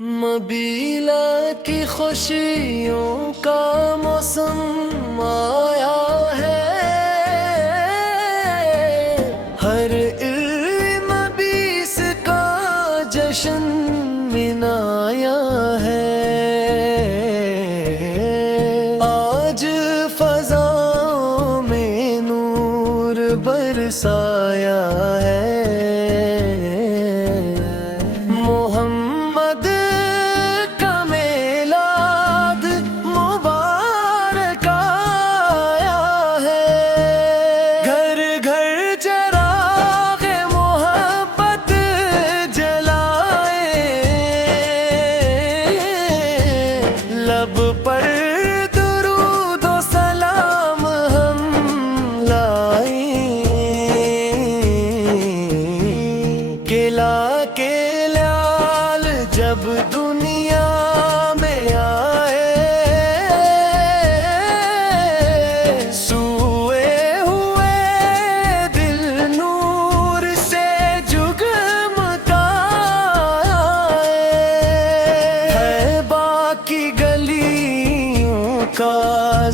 مبیلا کی خوشیوں کا موسم آیا ہے، ہر مبیس کا جشن منایا ہے۔ آج فضاؤں میں نور برسایا ہے، محمد کا میلاد مبارک آیا ہے۔ گھر گھر چراغ محبت جلائے، لب پر درود و سلام ہم لائیں، کلا کے لال جب دنیا میں آئے، سوئے ہوئے دل نور سے جگمگائے، ہے باقی گلیوں کا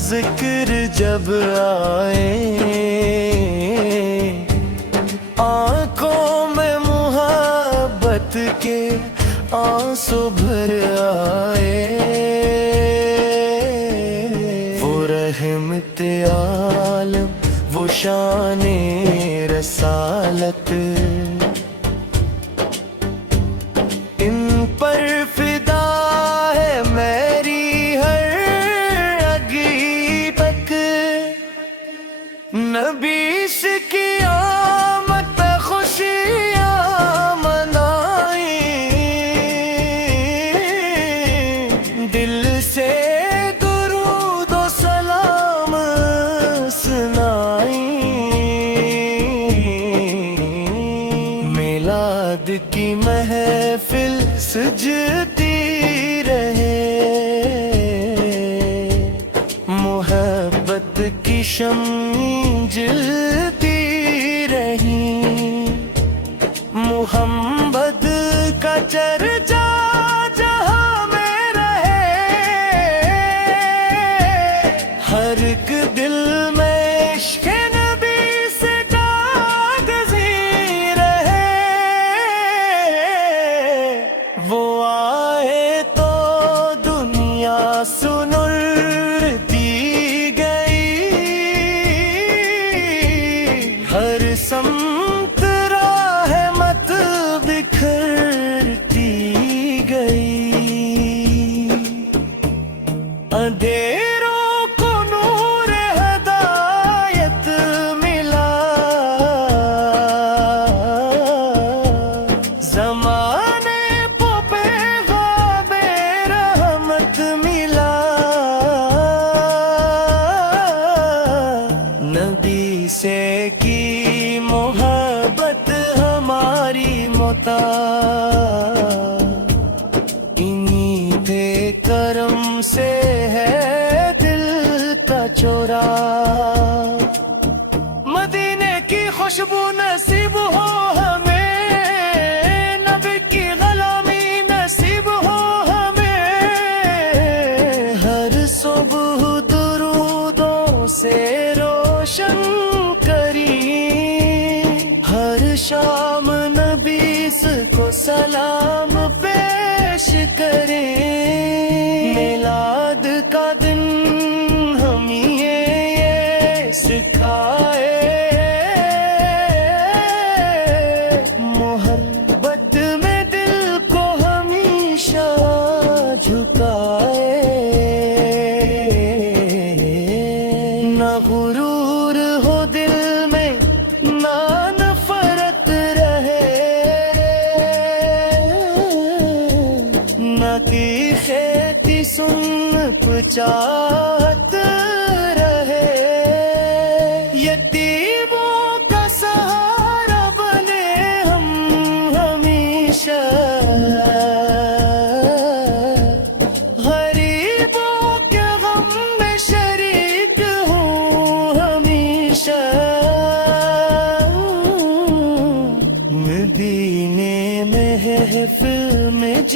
ذکر جب آئے، آنکھوں میں محبت کے آنسو بھر آئے، وہ رحمت عالم وہ شان رسالت، ان پر فدا ہے میری ہر رگی تک، نبی سے کی آمد پہ خوشیاں منائیں، دل سے درود و سلام سنائیں، میلاد کی محفل سجتی رہے، محبت کی شمع جلتی رہی، محمد کا چرچا جہاں میں رہے، ہر ایک دل میں عشق نبی سے جاگزی رہے، وہ آئے تو دنیا سنرتی گئی، ہر سمت رحمت بکھرتی گئی، اندھیروں کو نور ہدایت ملا، زمانے کو پیغام رحمت ملا، نبی سے کی محبت ہماری متا، انہی تھے کرم سے ہے دل کا چورا، مدینے کی خوشبو نصیب ہو ہمیں، نبی کی غلامی نصیب ہو ہمیں، ہر صبح درودوں سے روشن کری، ہر شام نبیس کو سلام پیش کریں، میلاد کا دن ہمیں یہ سکھائے، محبت میں دل کو ہمیشہ جھکائے، نہ غرور ہو دل میں نہ نفرت رہے، نہ تیخی سن چاہت رہے، یتیموں کا سہارا بنے ہم ہمیشہ، غریبوں کے غم میں شریک ہوں ہمیشہ، مدینے محفل میں